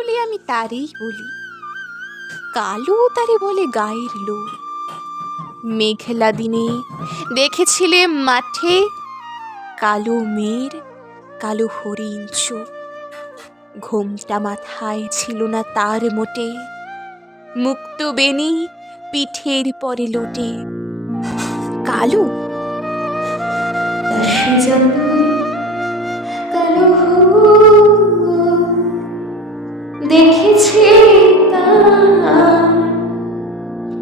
বলে আমি তারেই বলি, কালো তারে বলে গায়ের লোক। মেঘলা দিনে দেখেছিলে মাঠে কালো মেয়ের কালো হরিণ চোখ। ঘোমটা মাথায় ছিল না তার মোটে, মুক্ত বেনি পিঠের পরে লোটে। কালো সে যতই কালো হোক, দেখেছি তার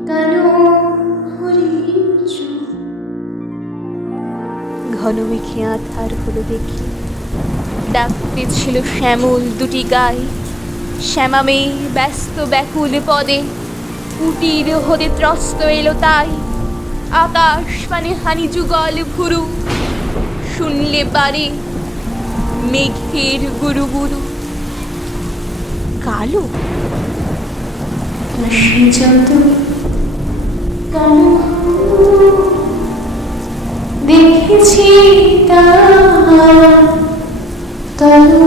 কালো হরিণ চোখ। ঘন মেঘে আধার হলো দেখি, ডাকতে ছিল শ্যামল দুটি গায়ে। শ্যামা মেয়ে ব্যস্ত ব্যাকুল পদে, কুটির হতে ত্রস্ত এলো তাই। আকাশ পানে হানি যুগল ভুরু, শুনলে বারে মেঘের গুরু গুরু। কালো সে যত কালো হোক, দেখেছি তার কালো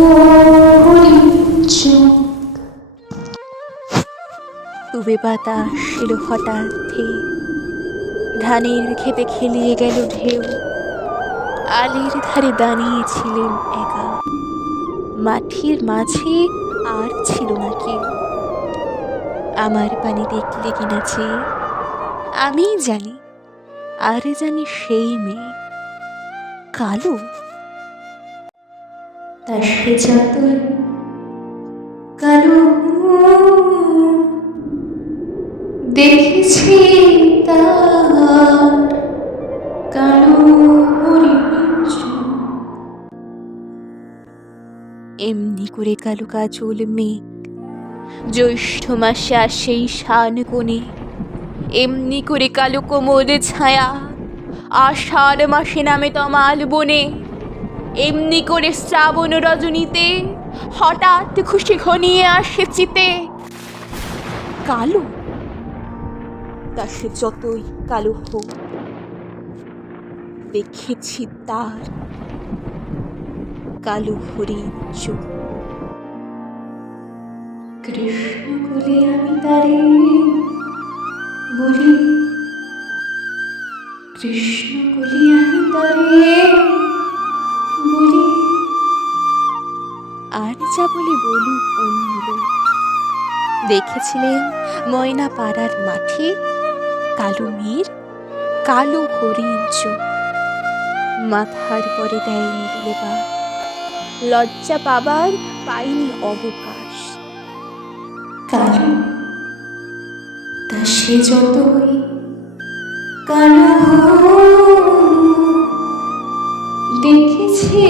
হরিণ চোখ। তবে বাতাস এলো হঠাৎ ধেয়ে, ধানের খেতে খেলিয়ে গেল ঢেউ। আলের ধারে দাঁড়িয়েছিলেন একা, মাঠের মাঝে আর ছিল না কেউ। আমার পানি দেখলে কিনা চেয়ে আমি জানি, আর জানি সেই মেয়ে কালো। তা সে যতই কালো হোক, দেখেছি তার কালো হরিণ চোখ। এমনি করে কালো কাজল মেঘ জ্যৈষ্ঠ মাসে আসেই শান কোণে। এমনি করে কালো কোমল ছায়া আষাঢ় মাসে নামে তমাল বনে। এমনি করে শ্রাবণ রজনীতে হঠাৎ খুশি ঘনিয়ে আসে চিতে। কালো তা সে যতই কালো হোক, দেখেছি তার কালো হরিণ চোখ। কৃষ্ণ বলে আমি তারে বলি, কৃষ্ণ বলে আমি তারে বলি। আর যা বলে বলুক অন্য, দেখেছিলেন ময়না পাড়ার মাঠে কালো মেয়ের কালো হরিণ চোখ। মাথার পরে দেয়নি দুলেবা, লজ্জা পাবার পাইনি অবকাশ। কালো তা সে যতই কালো হোক, দেখেছি